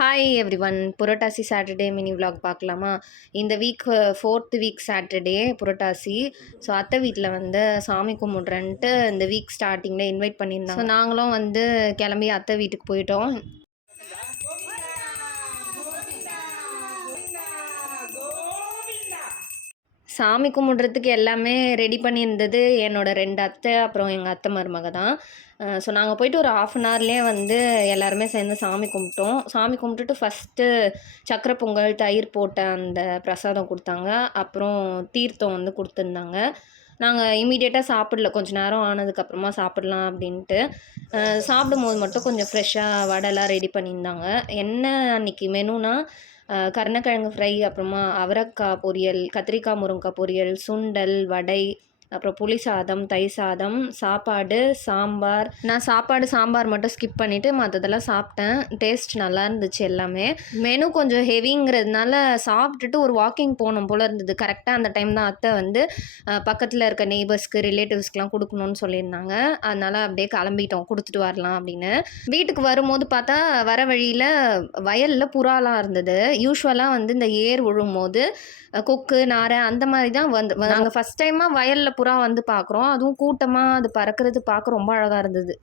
Hi everyone. Purattasi Saturday mini vlog பார்க்கலாமா? இந்த week 4th week Saturday Purattasi. So அத்தை வீட்டில் வந்து சாமி கும்பிட்றேன்ட்டு இந்த வீக் ஸ்டார்டிங்கில் இன்வைட் பண்ணியிருந்தாங்க. ஸோ நாங்களும் வந்து கிளம்பி அத்தை வீட்டுக்கு போயிட்டோம். சாமி கும்பிட்றதுக்கு எல்லாமே ரெடி பண்ணியிருந்தது என்னோடய 2 அத்தை, அப்புறம் எங்கள் அத்தை மருமக தான். ஸோ நாங்கள் போயிட்டு ஒரு 1/2 அன் ஹவர்லேயே வந்து எல்லாருமே சேர்ந்து சாமி கும்பிட்டோம். சாமி கும்பிட்டுட்டு ஃபஸ்ட்டு சக்கரை பொங்கல், தயிர் போட்ட அந்த பிரசாதம் கொடுத்தாங்க. அப்புறம் தீர்த்தம் வந்து கொடுத்துருந்தாங்க. நாங்கள் இமீடியட்டாக சாப்பிடல, கொஞ்சம் நேரம் ஆனதுக்கப்புறமா சாப்பிட்லாம் அப்படின்ட்டு. சாப்பிடும்போது மட்டும் கொஞ்சம் ஃப்ரெஷ்ஷாக வடைலாம் ரெடி பண்ணியிருந்தாங்க. என்ன அன்றைக்கி மெனுனா கருணக்கிழங்கு ஃப்ரை, அப்புறமா அவரைக்காய் பொரியல், கத்திரிக்காய் முருங்கைக்காய் பொரியல், சுண்டல், வடை, அப்புறம் புளி சாதம், தயிர் சாதம், சாப்பாடு, சாம்பார். நான் சாப்பாடு சாம்பார் மட்டும் ஸ்கிப் பண்ணிவிட்டு மற்றதெல்லாம் சாப்பிட்டேன். டேஸ்ட் நல்லா இருந்துச்சு எல்லாமே. மெனு கொஞ்சம் ஹெவிங்கிறதுனால சாப்பிட்டுட்டு ஒரு வாக்கிங் போகணும் போல் இருந்தது. கரெக்டாக அந்த டைம் தான் அத்தை வந்து பக்கத்தில் இருக்க நெய்பர்ஸ்க்கு, ரிலேட்டிவ்ஸ்க்கெலாம் கொடுக்கணும்னு சொல்லியிருந்தாங்க. அதனால் அப்படியே கிளம்பிட்டோம், கொடுத்துட்டு வரலாம் அப்படின்னு. வீட்டுக்கு வரும்போது பார்த்தா வர வழியில் வயலில் புறாலாம் இருந்தது. யூஸ்வலாக வந்து இந்த ஏர் விழும்போது கொக்கு, நாரை அந்த மாதிரி தான் நாங்கள் ஃபஸ்ட் டைமாக வயலில் புறா வந்து பார்க்குறோம். அதுவும் கூட்டமாக அது பறக்கிறது பார்க்க ரொம்ப அழகாக இருந்தது.